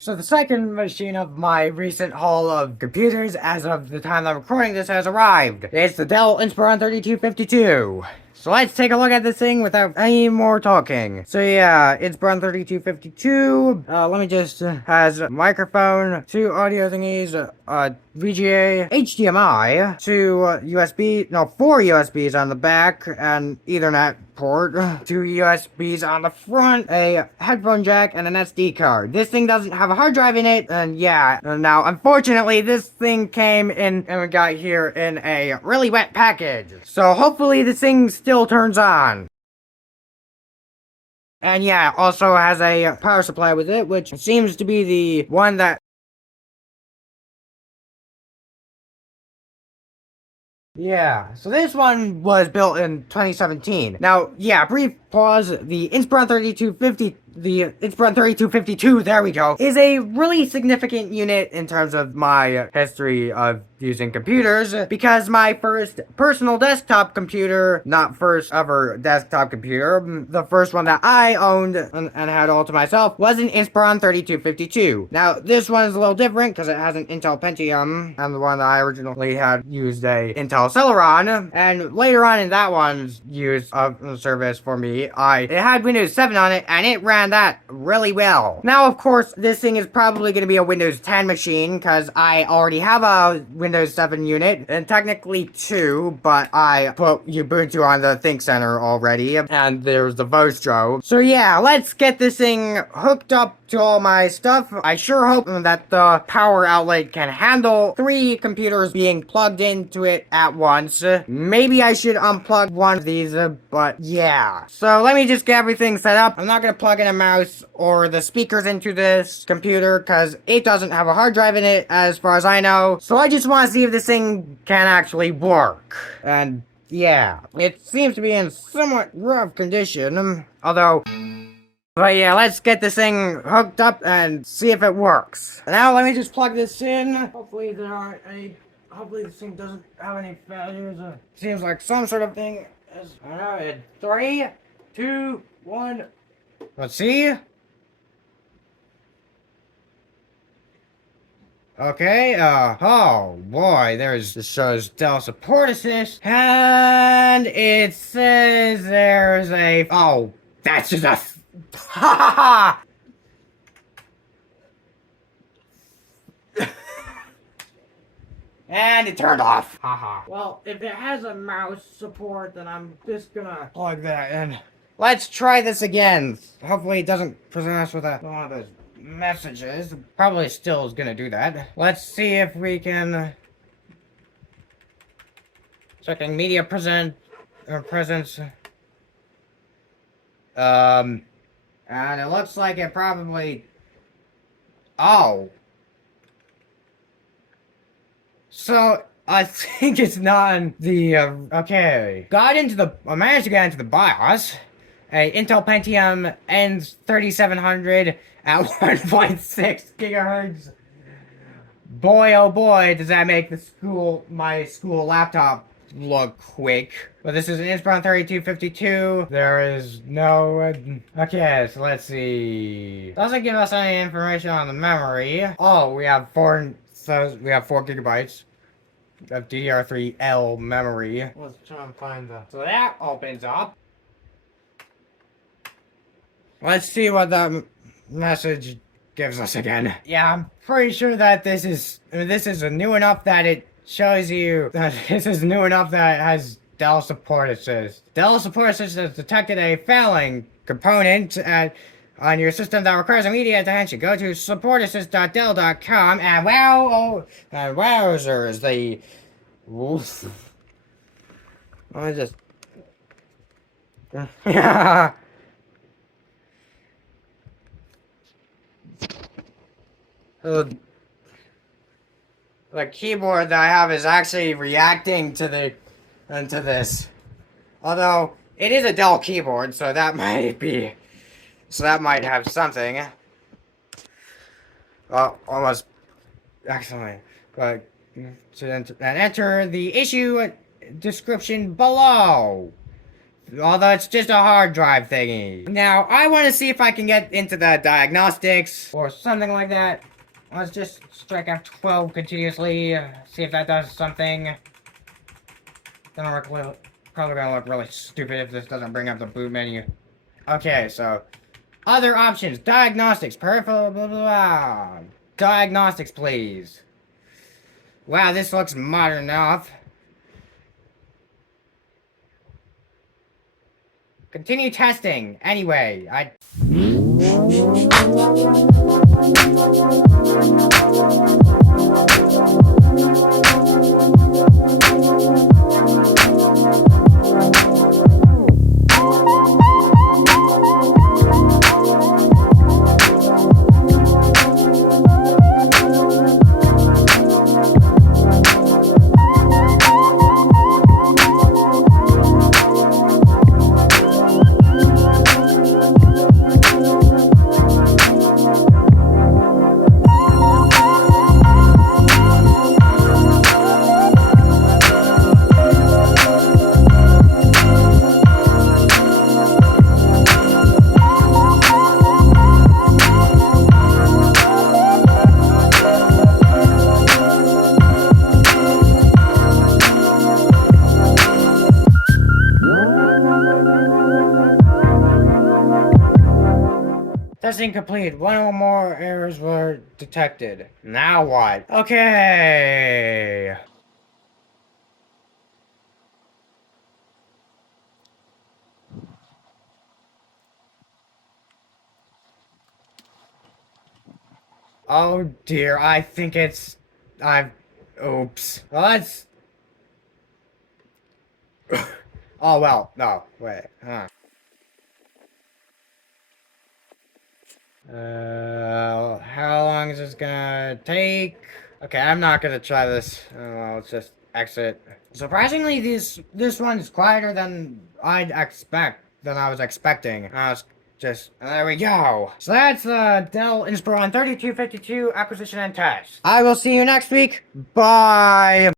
So the second machine of my recent haul of computers, as of the time I'm recording this, has arrived. It's the Dell Inspiron 3252. So let's take a look at this thing without any more talking. So yeah, Inspiron 3252. Let me just, has a microphone, two audio thingies, VGA, HDMI, two USB, no, four USBs on the back, and Ethernet port, two USBs on the front, a headphone jack, and an SD card. This thing doesn't have a hard drive in it, and yeah. Now, unfortunately, this thing came in and we got here in a really wet package. So hopefully this thing still turns on. And yeah, also has a power supply with it, which seems to be the one that... Yeah, so this one was built in 2017. Now, yeah, brief pause. The Inspiron 3250, the Inspiron 3252, there we go, is a really significant unit in terms of my history of using computers, because my first personal desktop computer, not first ever desktop computer, the first one that I owned and had all to myself, was an Inspiron 3252. Now, this one is a little different because it has an Intel Pentium, and the one that I originally had used a Intel Celeron, and later on in that one's use of service for me, it had Windows 7 on it, and it ran that really well. Now, of course, this thing is probably going to be a Windows 10 machine, because I already have a Windows 7 unit, and technically two, but I put Ubuntu on the Think Center already, and there's the Vostro. So yeah, let's get this thing hooked up to all my stuff. I sure hope that the power outlet can handle three computers being plugged into it at once. Maybe I should unplug one of these, but yeah. So let me just get everything set up. I'm not gonna plug in a mouse or the speakers into this computer because it doesn't have a hard drive in it as far as I know. So I just want to see if this thing can actually work. And yeah, it seems to be in somewhat rough condition, although... But yeah, let's get this thing hooked up and see if it works. Now let me just plug this in. Hopefully there aren't any... Hopefully this thing doesn't have any failures. Seems like some sort of thing is... I don't know, in 3, 2, 1... Let's see. Okay, oh boy, this shows Dell Support Assist, and it says there's a... Oh, that's just a... Ha ha ha! And it turned off. Haha. Well, if it has a mouse support, then I'm just gonna plug that in. Let's try this again. Hopefully it doesn't present us with one of those messages. Probably still is gonna do that. Let's see if we can... Checking media presence. And it looks like it probably... Oh. So, I think it's not in the, okay. I managed to get into the BIOS. A Intel Pentium N3700 at 1.6 gigahertz. Boy, oh boy, does that make my school laptop look quick. But this is an Inspiron 3252. There is no... Okay, so let's see. Doesn't give us any information on the memory. Oh, we have 4 gigabytes of DDR3L memory. Let's try and find the... So that opens up. Let's see what that message gives us again. Yeah, I'm pretty sure that this is new enough that it shows you that this is new enough that it has Dell Support Assist. Dell Support Assist has detected a failing component on your system that requires immediate attention. Go to supportassist.dell.com and wowzer is the... Let me just... Yeah. The keyboard that I have is actually reacting to this. Although, it is a Dell keyboard, so that might be... So that might have something. Well, almost... Excellent. But, enter the issue description below. Although it's just a hard drive thingy. Now, I want to see if I can get into the diagnostics or something like that. Let's just strike F12 continuously. See if that does something. Gonna work probably gonna look really stupid if this doesn't bring up the boot menu. Okay, so other options. Diagnostics. Peripheral blah blah blah. Diagnostics, please. Wow, this looks modern enough. Continue testing. Anyway, testing complete. One or more errors were detected. Now what? Okay. Oh dear, I think it's... Oops. Well, that's... Oh well, no, wait, huh. How long is this gonna take? Okay, I'm not gonna try this. Let's just exit. Surprisingly, this one's quieter than I was expecting. I was just, there we go. So that's the Dell Inspiron 3252 acquisition and test. I will see you next week. Bye.